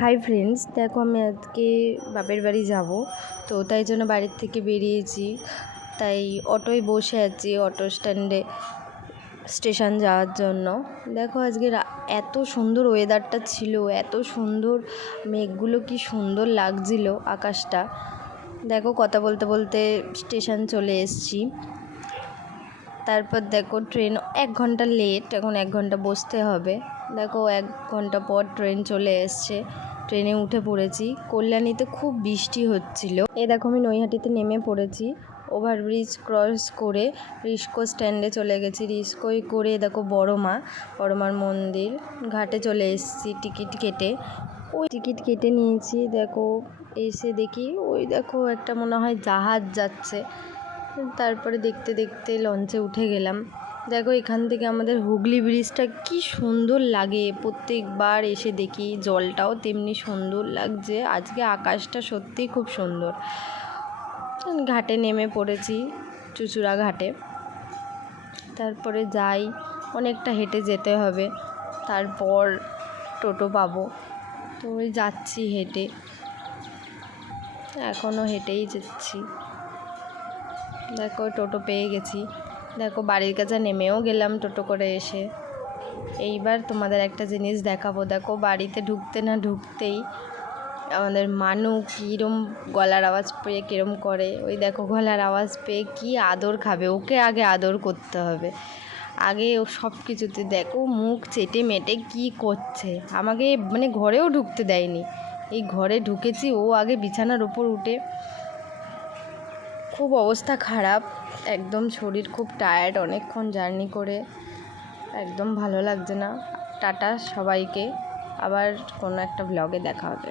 Hi friends, দেখো আমি আজকে বাপের বাড়ি যাব, তো তাই জন্য বাড়ির থেকে বেরিয়েছি। তাই অটোয় বসে আছি অটো স্ট্যান্ডে স্টেশন যাওয়ার জন্য। দেখো আজকে এত সুন্দর ওয়েদারটা ছিল, এত সুন্দর মেঘগুলো কি সুন্দর লাগছিল আকাশটা। দেখো কথা বলতে বলতে স্টেশন চলে এসেছি। তারপর দেখো ট্রেন 1 ঘন্টা লেট, এখন 1 ঘন্টা বসতে হবে। দেখো 1 ঘন্টা পর ট্রেন চলে এসছে, ট্রেনে উঠে পড়েছি। কল্যাণীতে খুব বৃষ্টি হচ্ছিল। দেখো আমি নৈহাটিতে নেমে পড়েছি। ওভারব্রিজ ক্রস করে রিস্কো স্ট্যান্ডে চলে গেছি। রিস্কোয় করে দেখো বড়মার মন্দির ঘাটে চলে এসেছি টিকিট কেটে। ওই টিকিট কেটে নিয়েছি। দেখো এসে দেখি ওই দেখো একটা মনে হয় জাহাজ যাচ্ছে। তারপরে দেখতে দেখতে লঞ্চে উঠে গেলাম। দেখো এখান থেকে আমাদের হুগলি ব্রিজটা কি সুন্দর লাগে, প্রত্যেকবার এসে দেখি। জলটাও তেমনি সুন্দর লাগছে। আজকে আকাশটা সত্যিই খুব সুন্দর। ঘাটে নেমে পড়েছি, চুঁচুড়া ঘাটে। তারপরে যাই, অনেকটা হেঁটে যেতে হবে, তারপর টোটো পাবো। তো ওই যাচ্ছি হেঁটে, এখনও হেঁটেই যাচ্ছি। দেখো টোটো পেয়ে গেছি। দেখো বাড়ির কাছে নেমেও গেলাম টোটো করে এসে। এইবার তোমাদের একটা জিনিস দেখাবো। দেখো বাড়িতে ঢুকতে না ঢুকতেই আমাদের মানু কীরম গলার আওয়াজ পেয়ে কীরম করে। ওই দেখো গলার আওয়াজ পেয়ে কি আদর খাবে, ওকে আগে আদর করতে হবে। আগে ও সব কিছুতে দেখো মুখ চেটে মেটে কি করছে। আমাকে মানে ঘরেও ঢুকতে দেয়নি। এই ঘরে ঢুকেছি, ও আগে বিছানার ওপর উঠে। খুব অবস্থা খারাপ, একদম শরীর খুব টায়ার্ড, অনেকক্ষণ জার্নি করে একদম ভালো লাগছে না। টাটা সবাইকে, আবার কোনো একটা ব্লগে দেখা হবে।